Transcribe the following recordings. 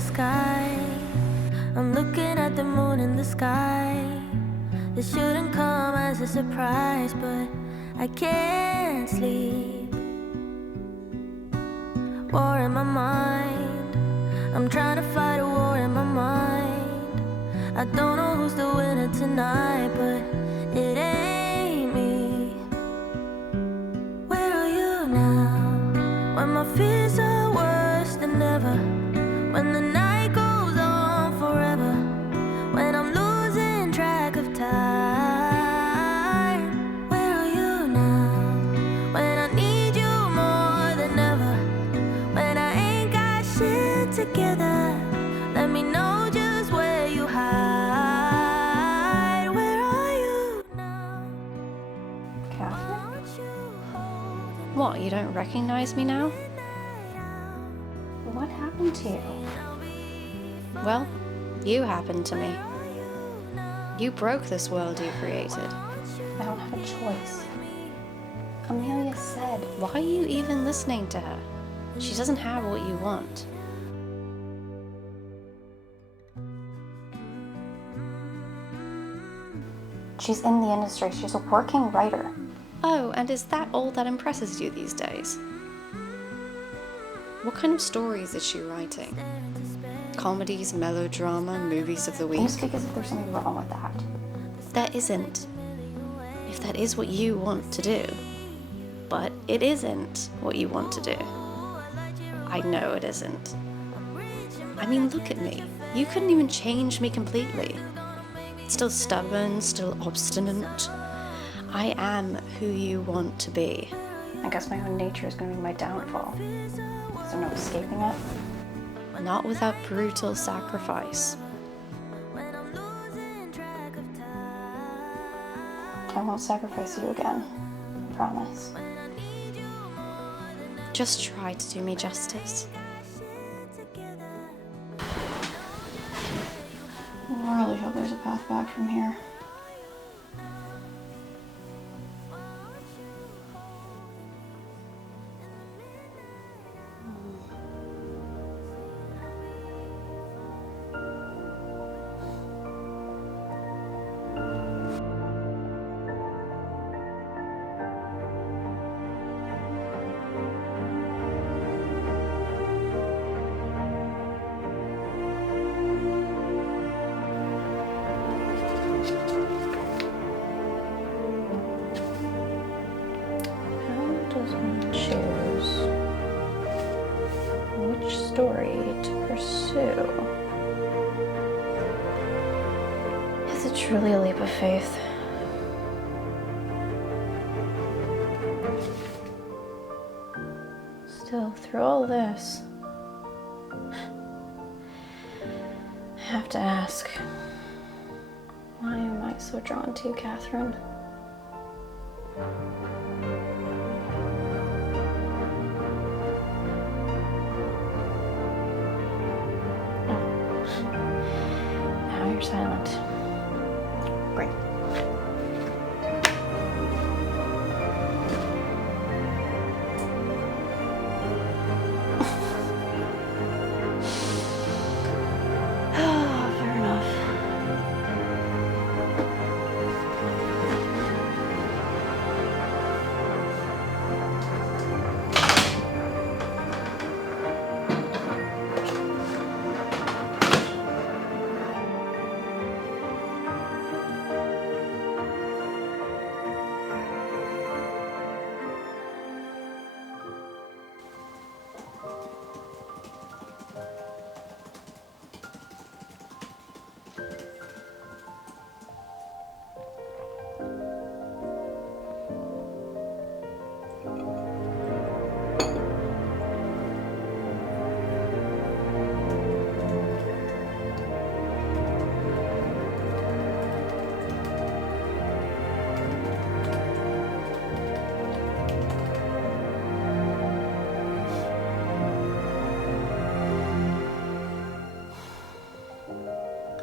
the sky. I'm looking at the moon in the sky. This shouldn't come as a surprise, but I can't sleep. War in my mind. I'm trying to fight a war in my mind. I don't know who's the winner tonight, but it ain't me. Where are you now? When my fears are worse than ever. When the night goes on forever. When I'm losing track of time. Where are you now? When I need you more than ever. When I ain't got shit together. Let me know just where you hide. Where are you now? Catherine? What, you don't recognize me now? What happened to you? Well, you happened to me. You broke this world you created. I don't have a choice. Amelia said. Why are you even listening to her? She doesn't have what you want. She's in the industry. She's a working writer. Oh, and is that all that impresses you these days? What kind of stories is she writing? Comedies, melodrama, movies of the You week? speak as if there's something wrong with that. There isn't. If that is what you want to do. But it isn't what you want to do. I know it isn't. I mean, look at me. You couldn't even change me completely. Still stubborn, still obstinate. I am who you want to be. I guess my own nature is going to be my downfall. Is there no escaping it? Not without brutal sacrifice. I won't sacrifice you again. Promise. Just try to do me justice. I really hope there's a path back from here. Does one choose which story to pursue? Is it truly a leap of faith? Still, through all this, I have to ask, why am I so drawn to you, Catherine? Now you're silent. Great. Fair enough.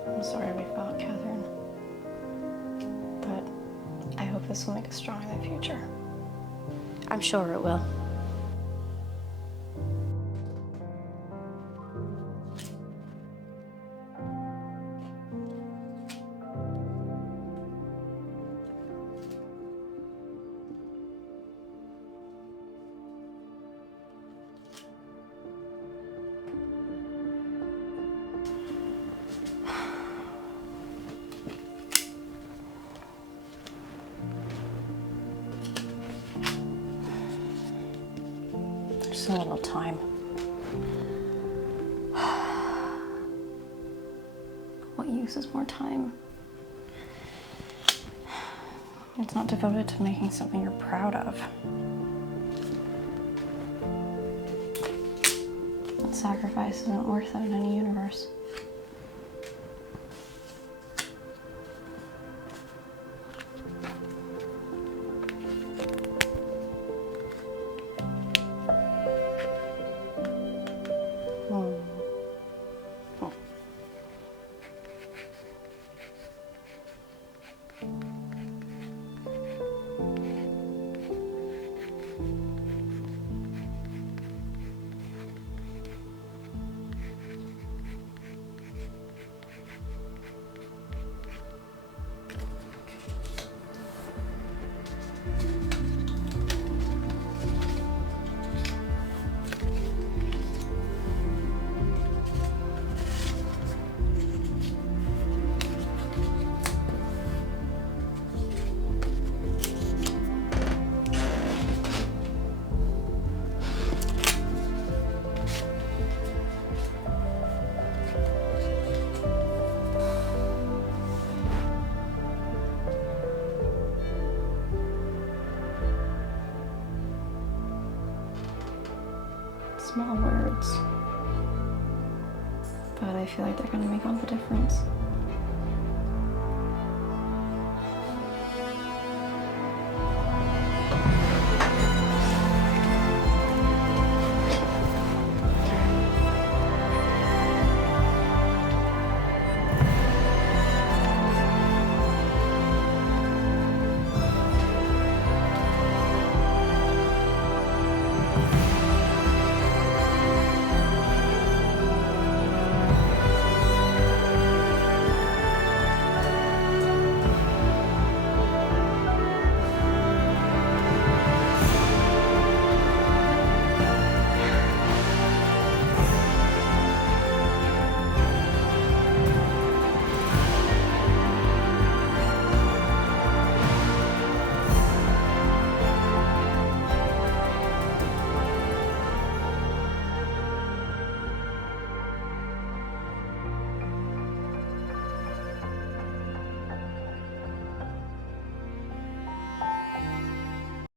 I'm sorry we fought, Catherine. But I hope this will make us strong in the future. I'm sure it will. Just a little time. What use is more time? It's not devoted to making something you're proud of. That sacrifice isn't worth it in any universe. Small words, but I feel like they're gonna make all the difference.